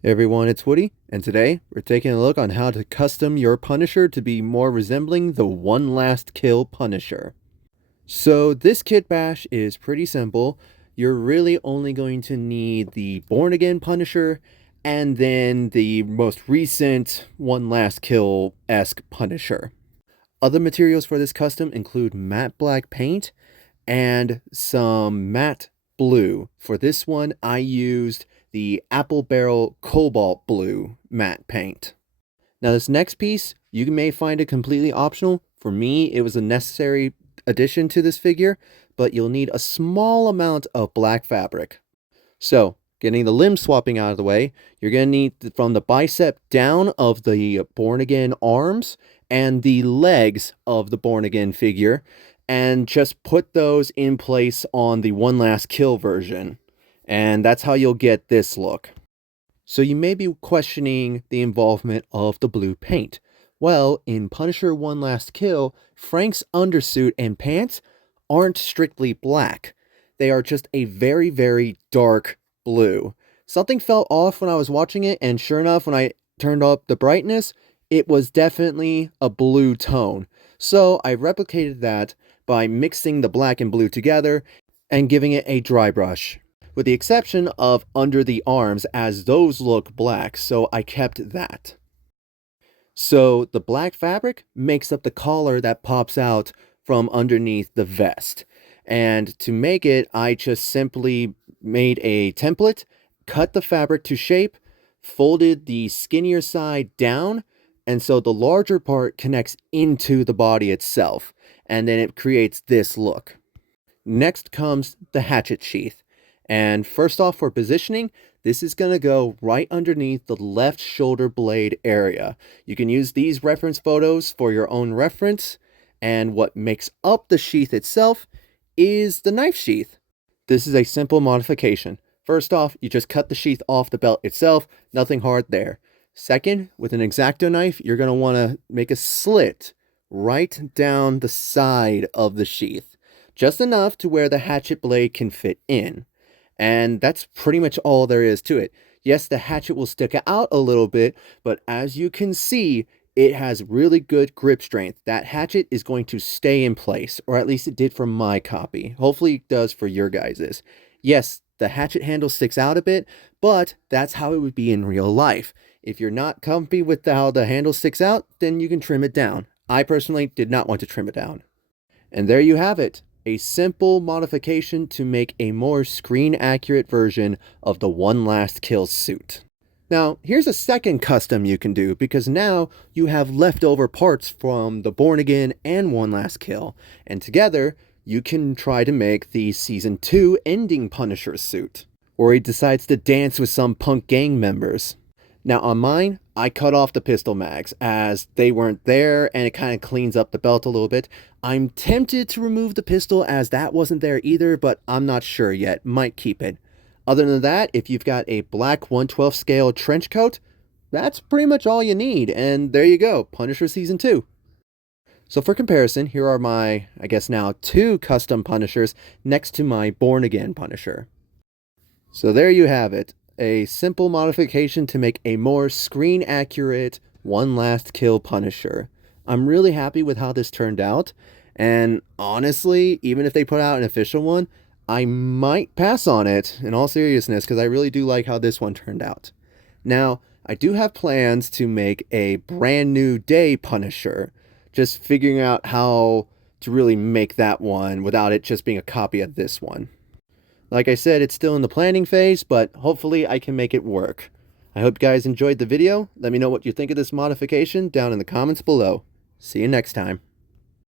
Hey everyone, it's Woody, and today we're taking a look on how to custom your Punisher to be more resembling the One Last Kill Punisher. So this kit bash is pretty simple. You're really only going to need the Born Again Punisher and then the most recent One Last Kill-esque Punisher. Other materials for this custom include matte black paint and some matte blue. For this one, I used the Apple Barrel Cobalt Blue matte paint. Now this next piece, you may find it completely optional. For me, it was a necessary addition to this figure, but you'll need a small amount of black fabric. So, getting the limb swapping out of the way, you're going to need from the bicep down of the Born Again arms and the legs of the Born Again figure, and just put those in place on the One Last Kill version. And that's how you'll get this look. So you may be questioning the involvement of the blue paint. Well, in Punisher One Last Kill, Frank's undersuit and pants aren't strictly black. They are just a very, very dark blue. Something felt off when I was watching it, and sure enough, when I turned up the brightness, it was definitely a blue tone. So I replicated that by mixing the black and blue together and giving it a dry brush, with the exception of under the arms, as those look black, so I kept that. So the black fabric makes up the collar that pops out from underneath the vest. And to make it, I just simply made a template, cut the fabric to shape, folded the skinnier side down, and so the larger part connects into the body itself, and then it creates this look. Next comes the hatchet sheath. And first off, for positioning, this is going to go right underneath the left shoulder blade area. You can use these reference photos for your own reference. And what makes up the sheath itself is the knife sheath. This is a simple modification. First off, you just cut the sheath off the belt itself. Nothing hard there. Second, with an X-Acto knife, you're going to want to make a slit right down the side of the sheath, just enough to where the hatchet blade can fit in. And that's pretty much all there is to it. Yes, the hatchet will stick out a little bit, but as you can see, it has really good grip strength. That hatchet is going to stay in place, or at least it did for my copy. Hopefully it does for your guys's. Yes, the hatchet handle sticks out a bit, but that's how it would be in real life. If you're not comfy with how the handle sticks out, then you can trim it down. I personally did not want to trim it down. And there you have it. A simple modification to make a more screen-accurate version of the One Last Kill suit. Now, here's a second custom you can do, because now you have leftover parts from the Born Again and One Last Kill, and together you can try to make the Season 2 ending Punisher suit, where he decides to dance with some punk gang members. Now on mine, I cut off the pistol mags as they weren't there, and it kind of cleans up the belt a little bit. I'm tempted to remove the pistol as that wasn't there either, but I'm not sure yet. Might keep it. Other than that, if you've got a black 1/12 scale trench coat, that's pretty much all you need, and there you go, Punisher Season 2. So for comparison, here are my, I guess now, 2 custom Punishers next to my Born Again Punisher. So there you have it. A simple modification to make a more screen-accurate One Last Kill Punisher. I'm really happy with how this turned out, and honestly, even if they put out an official one, I might pass on it, in all seriousness, because I really do like how this one turned out. Now, I do have plans to make a brand new day Punisher, just figuring out how to really make that one without it just being a copy of this one. Like I said, it's still in the planning phase, but hopefully I can make it work. I hope you guys enjoyed the video. Let me know what you think of this modification down in the comments below. See you next time.